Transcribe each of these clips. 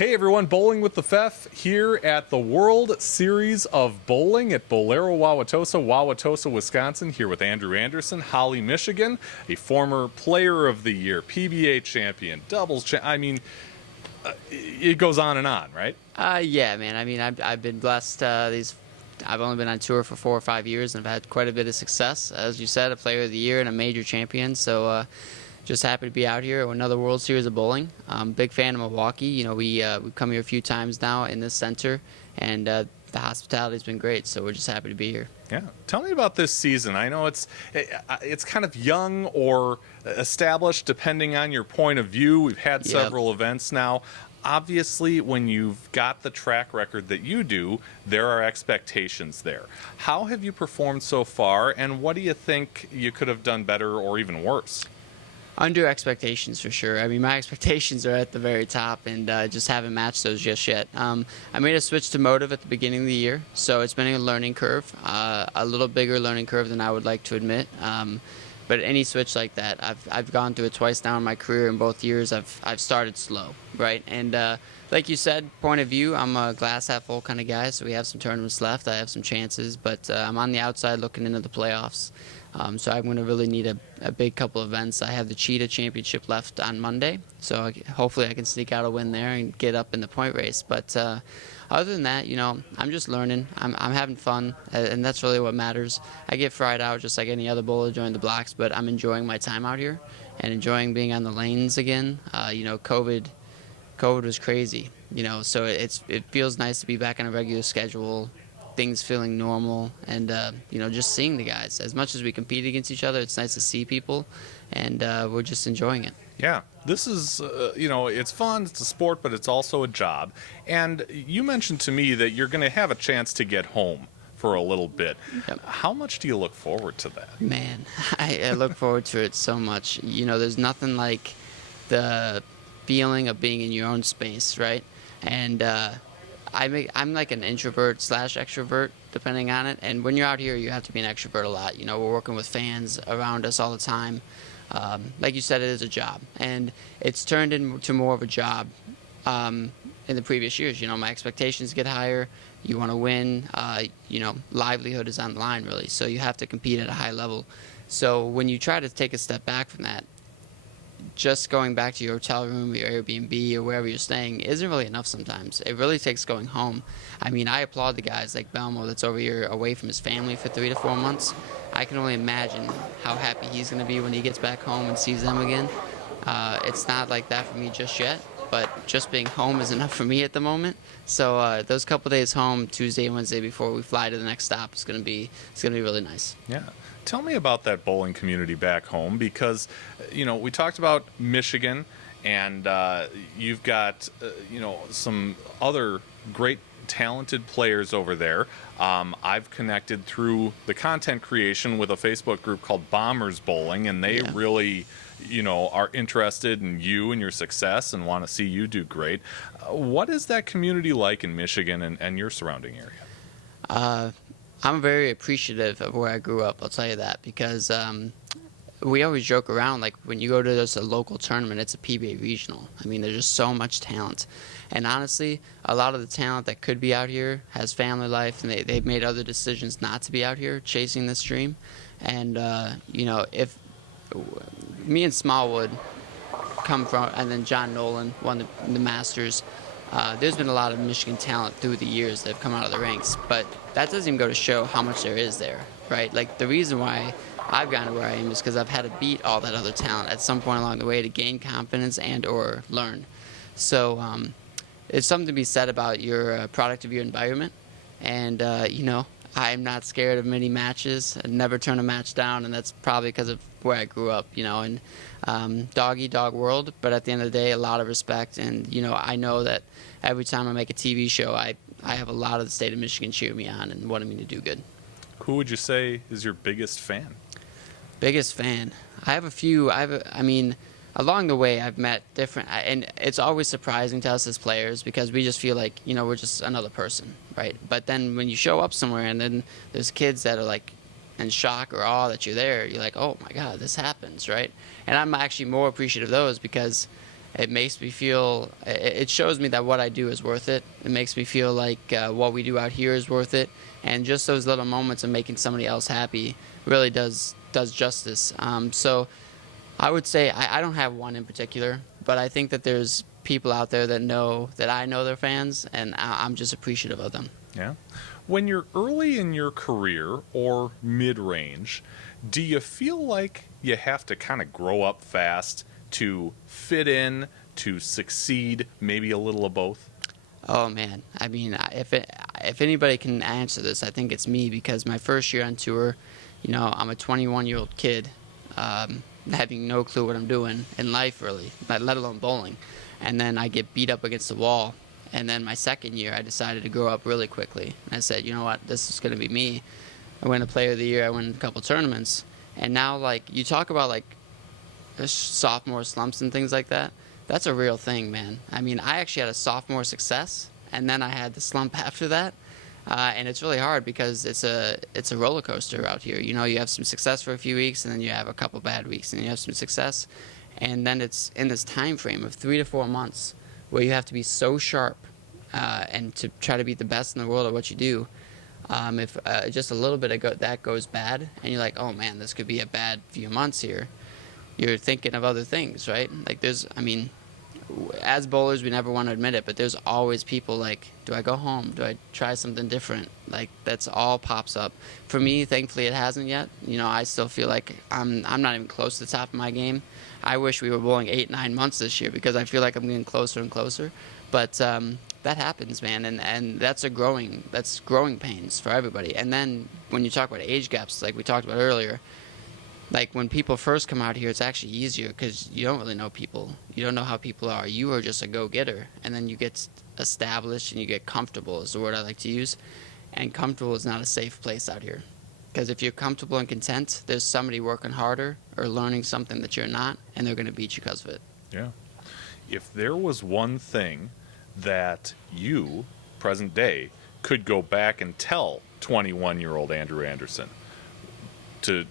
Hey everyone, Bowling with the Fef here at the World Series of Bowling at Bolero Wauwatosa, Wisconsin, here with Andrew Anderson, Holly, Michigan, a former Player of the Year, PBA champion, doubles champion. It goes on, right? Yeah, man. I mean, I've been blessed. I've only been on tour for 4 or 5 years, and I've had quite a bit of success. As you said, a Player of the Year and a major champion. So, just happy to be out here at another World Series of Bowling. Big fan of Milwaukee. You know, we've come here a few times now in this center, and the hospitality's been great. So we're just happy to be here. Yeah. Tell me about this season. I know it's kind of young or established depending on your point of view. We've had several events now. Obviously, when you've got the track record that you do, there are expectations there. How have you performed so far, and what do you think you could have done better or even worse? Under expectations, for sure. I mean, my expectations are at the very top, and just haven't matched those just yet. I made a switch to Motiv at the beginning of the year, so it's been a learning curve, a little bigger learning curve than I would like to admit. But any switch like that, I've gone through it twice now in my career. In both years, I've started slow, right? And like you said, point of view, I'm a glass half full kind of guy, so we have some tournaments left. I have some chances, but I'm on the outside looking into the playoffs. So I'm going to really need a big couple events. I have the Cheetah Championship left on Monday, so hopefully I can sneak out a win there and get up in the point race. But other than that, you know, I'm just learning. I'm having fun, and that's really what matters. I get fried out just like any other bowler during the blocks, but I'm enjoying my time out here and enjoying being on the lanes again. You know, COVID was crazy, you know, so it feels nice to be back on a regular schedule, things feeling normal, and you know, just seeing the guys. As much as we compete against each other, it's nice to see people, and we're just enjoying it. Yeah, this is, you know, it's fun, it's a sport, but it's also a job. And you mentioned to me that you're going to have a chance to get home for a little bit. Yep. How much do you look forward to that? Man, I look forward to it so much. You know, there's nothing like the feeling of being in your own space, right? And I'm like an introvert / extrovert, depending on it. And when you're out here, you have to be an extrovert a lot. You know, we're working with fans around us all the time. Like you said, it is a job, and it's turned into more of a job in the previous years. You know, my expectations get higher. You want to win. You know, livelihood is on the line, really. So you have to compete at a high level. So when you try to take a step back from that, just going back to your hotel room, your Airbnb, or wherever you're staying isn't really enough sometimes. It really takes going home. I mean, I applaud the guys like Belmo that's over here away from his family for 3 to 4 months. I can only imagine how happy he's going to be when he gets back home and sees them again. It's not like that for me just yet, but just being home is enough for me at the moment. So those couple days home, Tuesday and Wednesday before we fly to the next stop, it's gonna be really nice. Yeah. Tell me about that bowling community back home, because, you know, we talked about Michigan, and you've got, you know, some other great talented players over there. I've connected through the content creation with a Facebook group called Bombers Bowling, and they really, you know, are interested in you and your success and want to see you do great. What is that community like in Michigan and your surrounding area? I'm very appreciative of where I grew up, I'll tell you that, because we always joke around, like when you go to just a local tournament, it's a PBA regional. I mean, there's just so much talent. And honestly, a lot of the talent that could be out here has family life, and they've made other decisions not to be out here chasing this dream. And, you know, if me and Smallwood come from, and then John Nolan won the Masters, there's been a lot of Michigan talent through the years that have come out of the ranks, but that doesn't even go to show how much there is there, right? Like, the reason why I've gotten to where I am is because I've had to beat all that other talent at some point along the way to gain confidence and or learn. So it's something to be said about your product of your environment, and you know, I'm not scared of many matches. I never turn a match down, and that's probably because of where I grew up, you know, and dog world, but at the end of the day, a lot of respect. And, you know, I know that every time I make a TV show, I have a lot of the state of Michigan cheer me on and wanting me to do good. Who would you say is your biggest fan? Biggest fan? I have a few. I mean, along the way, I've met different, and it's always surprising to us as players because we just feel like, you know, we're just another person, right? But then when you show up somewhere and then there's kids that are like in shock or awe that you're there, you're like, oh my God, this happens, right? And I'm actually more appreciative of those because it makes me feel, it shows me that what I do is worth it. It makes me feel like what we do out here is worth it. And just those little moments of making somebody else happy really does justice. So I would say I don't have one in particular, but I think that there's people out there that know that I know they're fans, and I'm just appreciative of them. Yeah. When you're early in your career or mid-range, do you feel like you have to kind of grow up fast to fit in, to succeed, maybe a little of both? Oh man, I mean, if anybody can answer this, I think it's me, because my first year on tour, I'm a 21-year-old kid, having no clue what I'm doing in life really, let alone bowling, and then I get beat up against the wall. And then my second year, I decided to grow up really quickly. And I said, you know what, this is going to be me. I win a Player of the Year. I win a couple tournaments. And now, like, you talk about, like, sophomore slumps and things like that. That's a real thing, man. I mean, I actually had a sophomore success, and then I had the slump after that. And it's really hard because it's a roller coaster out here. You have some success for a few weeks, and then you have a couple bad weeks, and you have some success. And then it's in this time frame of 3 to 4 months where you have to be so sharp and to try to be the best in the world at what you do. If just a little bit of that goes bad, and you're like, oh man, this could be a bad few months here, you're thinking of other things, right? Like as bowlers, we never want to admit it, but there's always people like, do I go home? Do I try something different? Like, that's all pops up. For me, thankfully, it hasn't yet. I still feel like I'm not even close to the top of my game. I wish we were bowling 8-9 months this year, because I feel like I'm getting closer and closer. But that happens, man, and that's growing pains for everybody. And then when you talk about age gaps, like we talked about earlier, like when people first come out here, it's actually easier because you don't really know people. You don't know how people are. You are just a go-getter, and then you get established and you get comfortable is the word I like to use. And comfortable is not a safe place out here, because if you're comfortable and content, there's somebody working harder or learning something that you're not, and they're going to beat you because of it. Yeah. If there was one thing that you, present day, could go back and tell 21-year-old Andrew Anderson to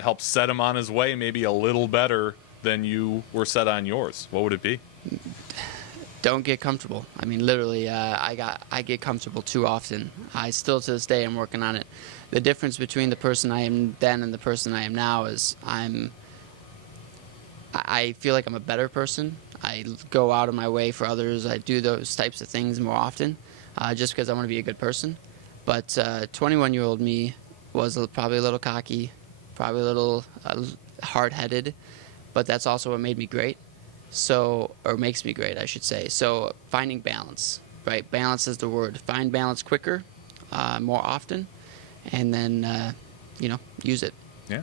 help set him on his way maybe a little better than you were set on yours, what would it be? Don't get comfortable. I mean, literally, I get comfortable too often. I still, to this day, am working on it. The difference between the person I am then and the person I am now is I feel like I'm a better person. I go out of my way for others. I do those types of things more often, just because I want to be a good person. But 21-year-old me was probably a little cocky, probably a little hard-headed, but that's also what made me great. Or makes me great, I should say. So finding balance, right? Balance is the word. Find balance quicker, more often, and then, use it. Yeah.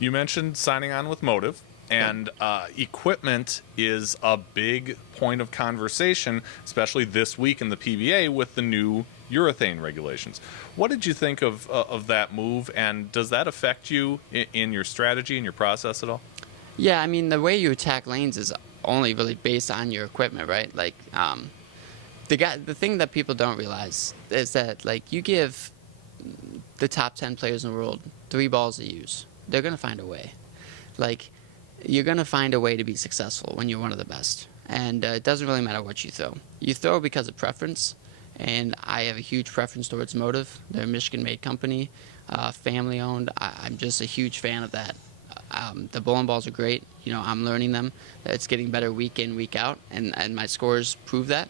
You mentioned signing on with Motiv, and equipment is a big point of conversation, especially this week in the PBA with the new urethane regulations. What did you think of that move, and does that affect you in your strategy and your process at all? Yeah, I mean, the way you attack lanes is only really based on your equipment, right? Like, the thing that people don't realize is that, like, you give the top 10 players in the world 3 balls to use, they're going to find a way. Like, you're going to find a way to be successful when you're one of the best. And it doesn't really matter what you throw. You throw because of preference, and I have a huge preference towards Motiv. They're a Michigan-made company, family-owned. I'm just a huge fan of that. The bowling balls are great. I'm learning them. It's getting better week in, week out, and my scores prove that.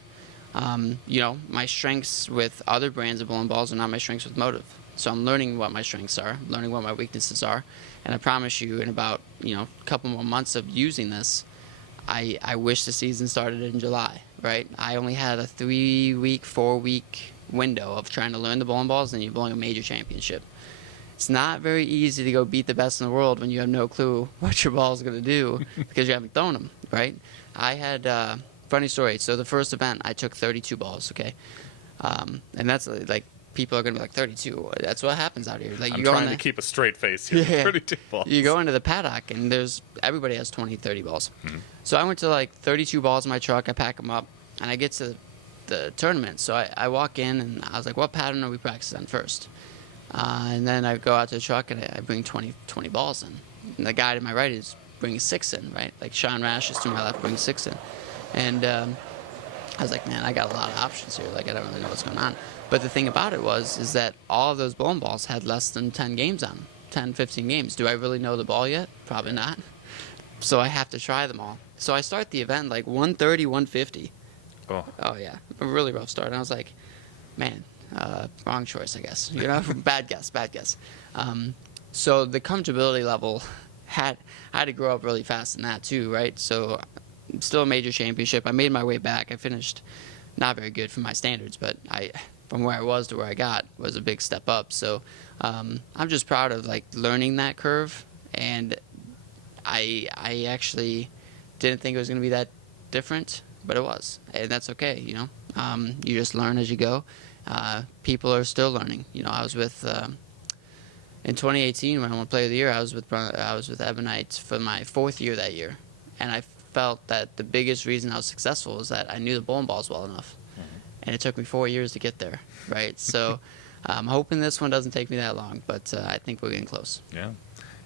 My strengths with other brands of bowling balls are not my strengths with Motiv. So I'm learning what my strengths are, learning what my weaknesses are, and I promise you, in about a couple more months of using this, I wish the season started in July. Right? I only had a 3-week, 4-week window of trying to learn the bowling balls, and you're bowling a major championship. It's not very easy to go beat the best in the world when you have no clue what your ball is going to do because you haven't thrown them, right? I had, funny story, so the first event I took 32 balls, okay? And that's like, people are going to be like, 32, that's what happens out here. Like, I'm trying to keep a straight face here. Yeah. 32 balls. You go into the paddock, and everybody has 20, 30 balls. Mm-hmm. So I went to like 32 balls in my truck, I pack them up, and I get to the tournament. So I walk in, and I was like, what pattern are we practicing on first? And then I go out to the truck, and I bring 20 balls in. And the guy to my right is brings 6 in, right? Like Sean Rash is to my left, brings 6 in. And I was like, man, I got a lot of options here. Like, I don't really know what's going on. But the thing about it is that all of those bowling balls had less than 10 games on them, 10, 15 games. Do I really know the ball yet? Probably not. So I have to try them all. So I start the event like 130, 150. Oh yeah, a really rough start. And I was like, man, wrong choice, I guess. You know, bad guess. So the comfortability level I had to grow up really fast in that too, right? So still a major championship. I made my way back. I finished not very good for my standards, but from where I was to where I got was a big step up. So I'm just proud of like learning that curve, and I actually didn't think it was going to be that different, but it was, and that's okay. You know, you just learn as you go. People are still learning. You know, I was with in 2018 when I won Player of the Year. I was with Ebonite for my 4th year that year, and I felt that the biggest reason I was successful was that I knew the bowling balls well enough, and it took me 4 years to get there. Right, so I'm hoping this one doesn't take me that long, but I think we're getting close. Yeah.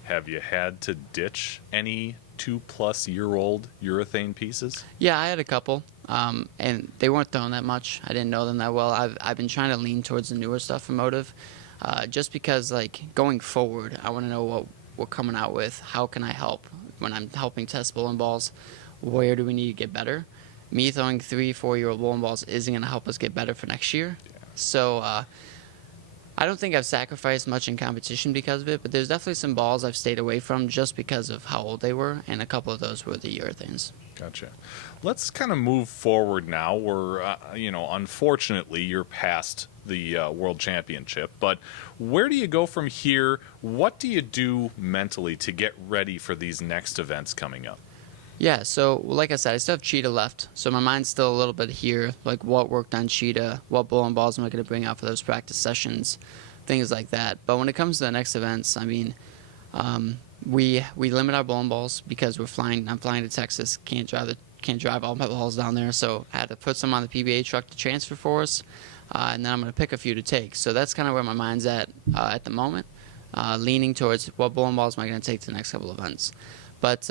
Have you had to ditch any 2-plus-year-old urethane pieces? Yeah, I had a couple, and they weren't thrown that much. I didn't know them that well. I've been trying to lean towards the newer stuff from Motiv, just because like going forward, I want to know what we're coming out with. How can I help when I'm helping test bowling balls? Where do we need to get better? Me throwing 3-4-year-old bowling balls isn't going to help us get better for next year. Yeah. So I don't think I've sacrificed much in competition because of it, but there's definitely some balls I've stayed away from just because of how old they were, and a couple of those were the urethanes. Gotcha. Let's kind of move forward now. We're, unfortunately, you're past the World Championship, but where do you go from here? What do you do mentally to get ready for these next events coming up? Yeah, so like I said, I still have Cheetah left, so my mind's still a little bit here, like what worked on Cheetah, what bowling balls am I going to bring out for those practice sessions, things like that. But when it comes to the next events, I mean, we limit our bowling balls because I'm flying to Texas, can't drive all my balls down there, so I had to put some on the PBA truck to transfer for us, and then I'm going to pick a few to take. So that's kind of where my mind's at the moment, leaning towards what bowling balls am I going to take to the next couple of events. But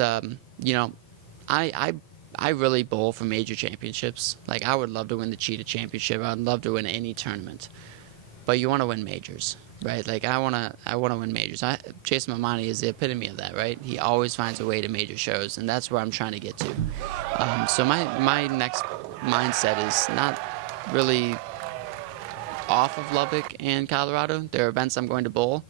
I really bowl for major championships. Like, I would love to win the Cheetah Championship. I would love to win any tournament. But you want to win majors, right? Like, I want to win majors. Jason Mamani is the epitome of that, right? He always finds a way to major shows, and that's where I'm trying to get to. So my next mindset is not really off of Lubbock and Colorado. There are events I'm going to bowl.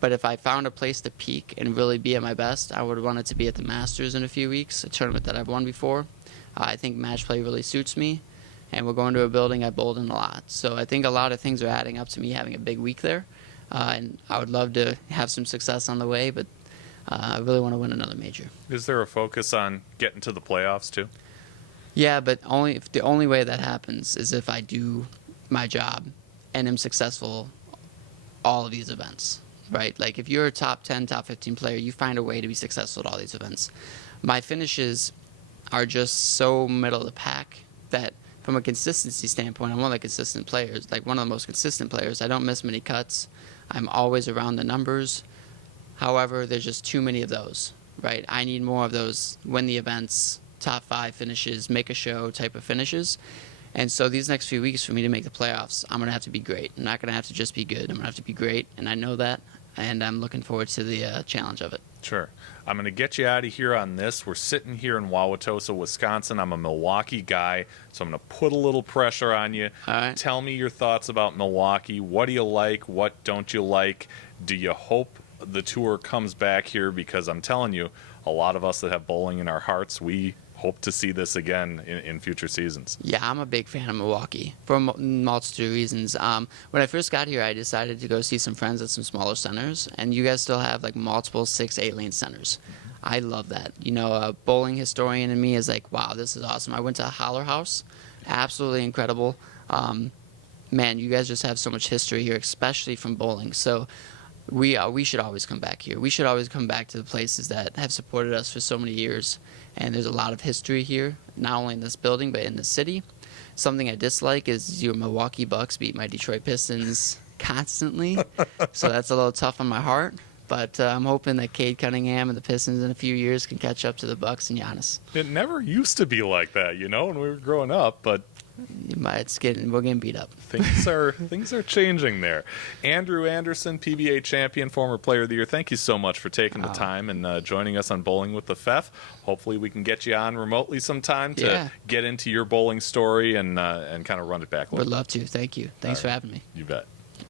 But if I found a place to peak and really be at my best, I would want it to be at the Masters in a few weeks, a tournament that I've won before. I think match play really suits me, and we're going to a building I bowled in a lot. So I think a lot of things are adding up to me having a big week there, and I would love to have some success on the way, but I really want to win another major. Is there a focus on getting to the playoffs too? Yeah, but the only way that happens is if I do my job and am successful all of these events. Right, like if you're a top 10, top 15 player, you find a way to be successful at all these events. My finishes are just so middle of the pack that from a consistency standpoint, I'm one of the consistent players, like one of the most consistent players. I don't miss many cuts. I'm always around the numbers. However, there's just too many of those, right? I need more of those win the events, top 5 finishes, make a show type of finishes. And so these next few weeks for me to make the playoffs, I'm going to have to be great. I'm not going to have to just be good. I'm going to have to be great, and I know that, and I'm looking forward to the challenge of it. Sure. I'm going to get you out of here on this. We're sitting here in Wauwatosa, Wisconsin. I'm a Milwaukee guy, so I'm going to put a little pressure on you. All right. Tell me your thoughts about Milwaukee. What do you like? What don't you like? Do you hope the tour comes back here? Because I'm telling you, a lot of us that have bowling in our hearts, we hope to see this again in future seasons. Yeah, I'm a big fan of Milwaukee for a multitude of reasons. When I first got here, I decided to go see some friends at some smaller centers, and you guys still have like multiple 6-8 lane centers. I love that. You know, a bowling historian in me is like, wow, this is awesome. I went to Holler House, absolutely incredible. Man, you guys just have so much history here, especially from bowling. So we should always come back here. We should always come back to the places that have supported us for so many years. And there's a lot of history here, not only in this building, but in the city. Something I dislike is your Milwaukee Bucks beat my Detroit Pistons constantly. So that's a little tough on my heart. But I'm hoping that Cade Cunningham and the Pistons in a few years can catch up to the Bucks and Giannis. It never used to be like that, when we were growing up, but We're getting beat up. things are changing there. Andrew Anderson, PBA champion, former Player of the Year. Thank you so much for taking the time and joining us on Bowling with the Fef. Hopefully, we can get you on remotely sometime to get into your bowling story and kind of run it back a little. Would love to. Thank you. Thanks for having me. You bet.